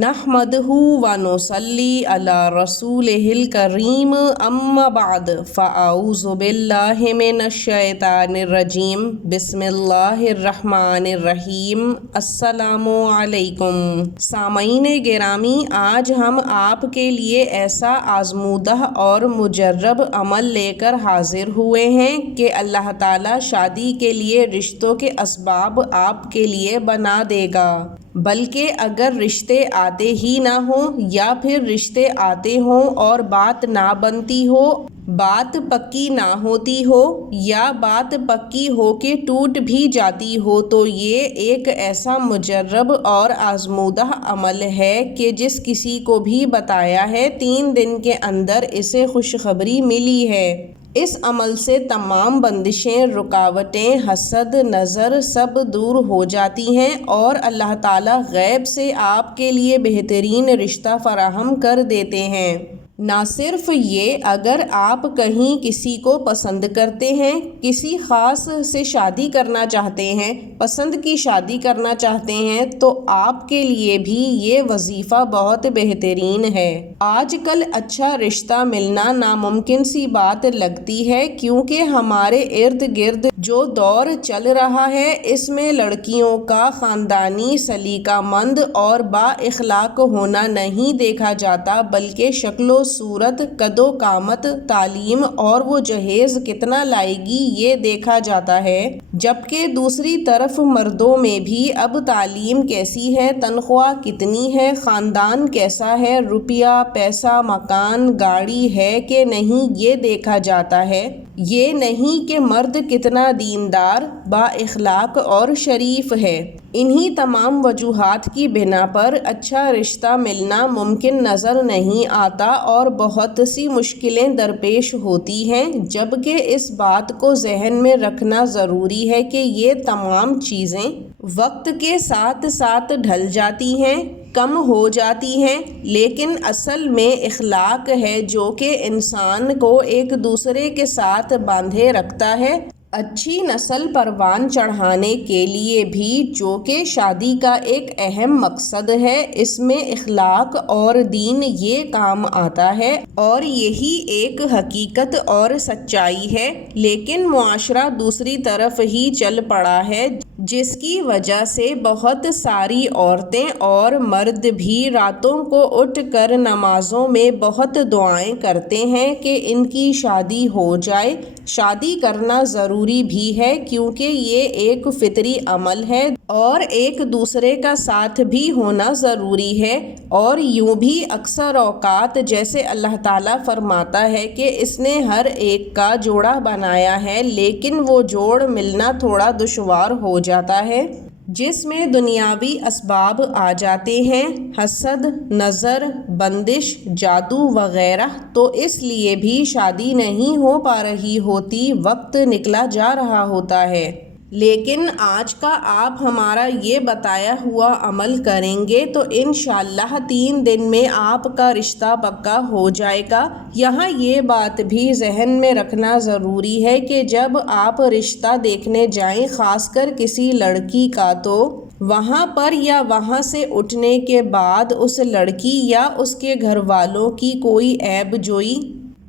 نحمدہ و نصلی علی رسولہ الکریم اما بعد فاعوذ باللہ من الشیطان الرجیم بسم اللہ الرحمن الرحیم السلام علیکم۔ سامعین گرامی، آج ہم آپ کے لیے ایسا آزمودہ اور مجرب عمل لے کر حاضر ہوئے ہیں کہ اللہ تعالیٰ شادی کے لیے رشتوں کے اسباب آپ کے لیے بنا دے گا، بلکہ اگر رشتے آتے ہی نہ ہوں یا پھر رشتے آتے ہوں اور بات نہ بنتی ہو، بات پکی نہ ہوتی ہو یا بات پکی ہو کے ٹوٹ بھی جاتی ہو، تو یہ ایک ایسا مجرب اور آزمودہ عمل ہے کہ جس کسی کو بھی بتایا ہے 3 دن کے اندر اسے خوشخبری ملی ہے۔ اس عمل سے تمام بندشیں، رکاوٹیں، حسد، نظر سب دور ہو جاتی ہیں اور اللہ تعالیٰ غیب سے آپ کے لیے بہترین رشتہ فراہم کر دیتے ہیں۔ نہ صرف یہ، اگر آپ کہیں کسی کو پسند کرتے ہیں، کسی خاص سے شادی کرنا چاہتے ہیں، پسند کی شادی کرنا چاہتے ہیں، تو آپ کے لیے بھی یہ وظیفہ بہت بہترین ہے۔ آج کل اچھا رشتہ ملنا ناممکن سی بات لگتی ہے، کیونکہ ہمارے ارد گرد جو دور چل رہا ہے اس میں لڑکیوں کا خاندانی، سلیقہ مند اور با اخلاق ہونا نہیں دیکھا جاتا، بلکہ شکل و صورت، قد و قامت، تعلیم اور وہ جہیز کتنا لائے گی یہ دیکھا جاتا ہے، جبکہ دوسری طرف مردوں میں بھی اب تعلیم کیسی ہے، تنخواہ کتنی ہے، خاندان کیسا ہے، روپیہ پیسہ، مکان، گاڑی ہے کہ نہیں یہ دیکھا جاتا ہے، یہ نہیں کہ مرد کتنا دیندار، با اخلاق اور شریف ہے۔ انہی تمام وجوہات کی بنا پر اچھا رشتہ ملنا ممکن نظر نہیں آتا اور بہت سی مشکلیں درپیش ہوتی ہیں، جبکہ اس بات کو ذہن میں رکھنا ضروری ہے کہ یہ تمام چیزیں وقت کے ساتھ ساتھ ڈھل جاتی ہیں، کم ہو جاتی ہیں، لیکن اصل میں اخلاق ہے جو کہ انسان کو ایک دوسرے کے ساتھ باندھے رکھتا ہے۔ اچھی نسل پروان چڑھانے کے لیے بھی، جو کہ شادی کا ایک اہم مقصد ہے، اس میں اخلاق اور دین یہ کام آتا ہے اور یہی ایک حقیقت اور سچائی ہے، لیکن معاشرہ دوسری طرف ہی چل پڑا ہے، جس کی وجہ سے بہت ساری عورتیں اور مرد بھی راتوں کو اٹھ کر نمازوں میں بہت دعائیں کرتے ہیں کہ ان کی شادی ہو جائے۔ شادی کرنا ضروری بھی ہے کیونکہ یہ ایک فطری عمل ہے اور ایک دوسرے کا ساتھ بھی ہونا ضروری ہے، اور یوں بھی اکثر اوقات جیسے اللہ تعالیٰ فرماتا ہے کہ اس نے ہر ایک کا جوڑا بنایا ہے، لیکن وہ جوڑ ملنا تھوڑا دشوار ہو جاتا ہے، جس میں دنیاوی اسباب آ جاتے ہیں، حسد، نظر، بندش، جادو وغیرہ، تو اس لیے بھی شادی نہیں ہو پا رہی ہوتی، وقت نکلا جا رہا ہوتا ہے۔ لیکن آج کا آپ ہمارا یہ بتایا ہوا عمل کریں گے تو انشاءاللہ 3 دن میں آپ کا رشتہ پکا ہو جائے گا۔ یہاں یہ بات بھی ذہن میں رکھنا ضروری ہے کہ جب آپ رشتہ دیکھنے جائیں، خاص کر کسی لڑکی کا، تو وہاں پر یا وہاں سے اٹھنے کے بعد اس لڑکی یا اس کے گھر والوں کی کوئی عیب جوئی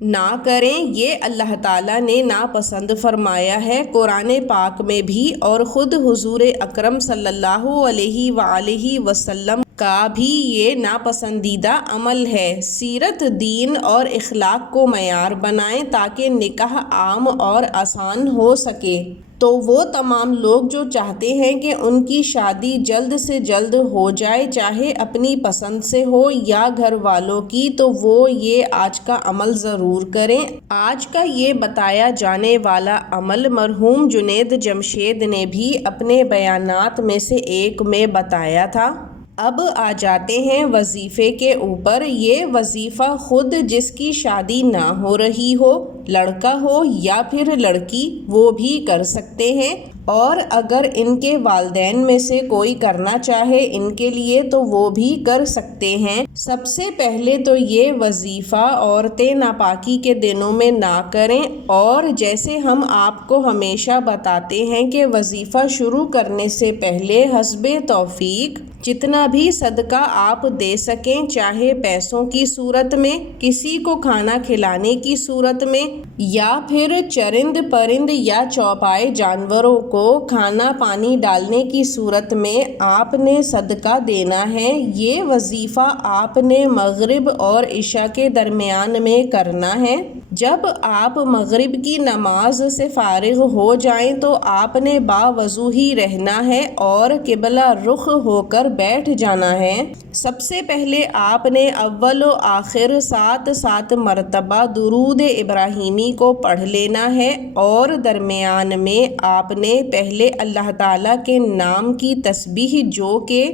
نہ کریں، یہ اللہ تعالیٰ نے ناپسند فرمایا ہے قرآن پاک میں بھی، اور خود حضور اکرم صلی اللہ علیہ وآلہ وسلم کا بھی یہ ناپسندیدہ عمل ہے۔ سیرت، دین اور اخلاق کو معیار بنائیں تاکہ نکاح عام اور آسان ہو سکے۔ تو وہ تمام لوگ جو چاہتے ہیں کہ ان کی شادی جلد سے جلد ہو جائے، چاہے اپنی پسند سے ہو یا گھر والوں کی، تو وہ یہ آج کا عمل ضرور کریں۔ آج کا یہ بتایا جانے والا عمل مرحوم جنید جمشید نے بھی اپنے بیانات میں سے ایک میں بتایا تھا۔ اب آ جاتے ہیں وظیفے کے اوپر۔ یہ وظیفہ خود جس کی شادی نہ ہو رہی ہو، لڑکا ہو یا پھر لڑکی، وہ بھی کر سکتے ہیں، اور اگر ان کے والدین میں سے کوئی کرنا چاہے ان کے لیے تو وہ بھی کر سکتے ہیں۔ سب سے پہلے تو یہ وظیفہ عورتیں ناپاکی کے دنوں میں نہ کریں، اور جیسے ہم آپ کو ہمیشہ بتاتے ہیں کہ وظیفہ شروع کرنے سے پہلے حسب توفیق جتنا بھی صدقہ آپ دے سکیں، چاہے پیسوں کی صورت میں، کسی کو کھانا کھلانے کی صورت میں، یا پھر چرند پرند یا چوپائے جانوروں کو کھانا پانی ڈالنے کی صورت میں آپ نے صدقہ دینا ہے۔ یہ وظیفہ آپ نے مغرب اور عشاء کے درمیان میں کرنا ہے۔ جب آپ مغرب کی نماز سے فارغ ہو جائیں تو آپ نے باوضو ہی رہنا ہے اور قبلہ رخ ہو کر بیٹھ جانا ہے۔ سب سے پہلے آپ نے اول و آخر 7 مرتبہ درود ابراہیمی کو پڑھ لینا ہے، اور درمیان میں آپ نے پہلے اللہ تعالیٰ کے نام کی تسبیح جو کہ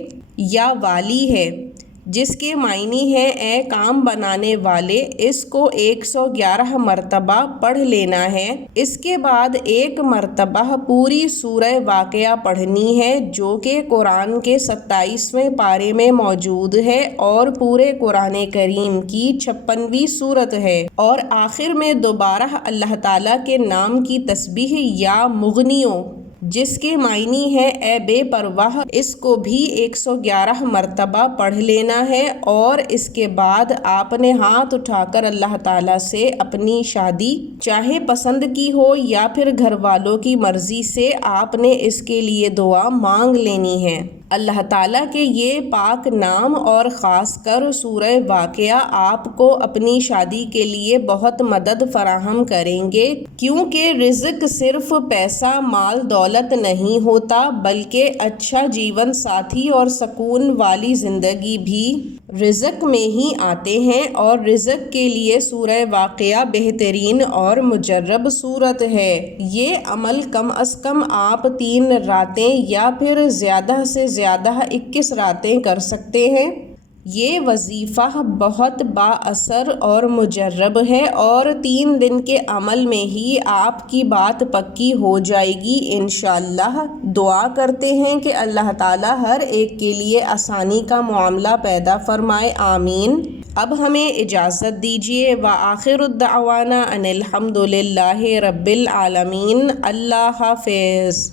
یا والی ہے، جس کے معنی ہے اے کام بنانے والے، اس کو 111 مرتبہ پڑھ لینا ہے۔ اس کے بعد 1 مرتبہ پوری سورہ واقعہ پڑھنی ہے جو کہ قرآن کے 27ویں پارے میں موجود ہے اور پورے قرآن کریم کی 56ویں سورت ہے، اور آخر میں دوبارہ اللہ تعالیٰ کے نام کی تسبیح یا مغنیوں، جس کے معنی ہے اے بے پرواہ، اس کو بھی 111 مرتبہ پڑھ لینا ہے، اور اس کے بعد آپ نے ہاتھ اٹھا کر اللہ تعالیٰ سے اپنی شادی چاہے پسند کی ہو یا پھر گھر والوں کی مرضی سے آپ نے اس کے لیے دعا مانگ لینی ہے۔ اللہ تعالیٰ کے یہ پاک نام اور خاص کر سورہ واقعہ آپ کو اپنی شادی کے لیے بہت مدد فراہم کریں گے، کیونکہ رزق صرف پیسہ مال دولت نہیں ہوتا، بلکہ اچھا جیون ساتھی اور سکون والی زندگی بھی رزق میں ہی آتے ہیں، اور رزق کے لیے سورہ واقعہ بہترین اور مجرب صورت ہے۔ یہ عمل کم از کم آپ 3 راتیں یا پھر زیادہ سے زیادہ 21 راتیں کر سکتے ہیں۔ یہ وظیفہ بہت با اثر اور مجرب ہے، اور 3 دن کے عمل میں ہی آپ کی بات پکی ہو جائے گی انشاءاللہ۔ دعا کرتے ہیں کہ اللہ تعالیٰ ہر ایک کے لیے آسانی کا معاملہ پیدا فرمائے، آمین۔ اب ہمیں اجازت دیجیے، وآخر الدعوانا ان الحمد للہ رب العالمین۔ اللہ حافظ۔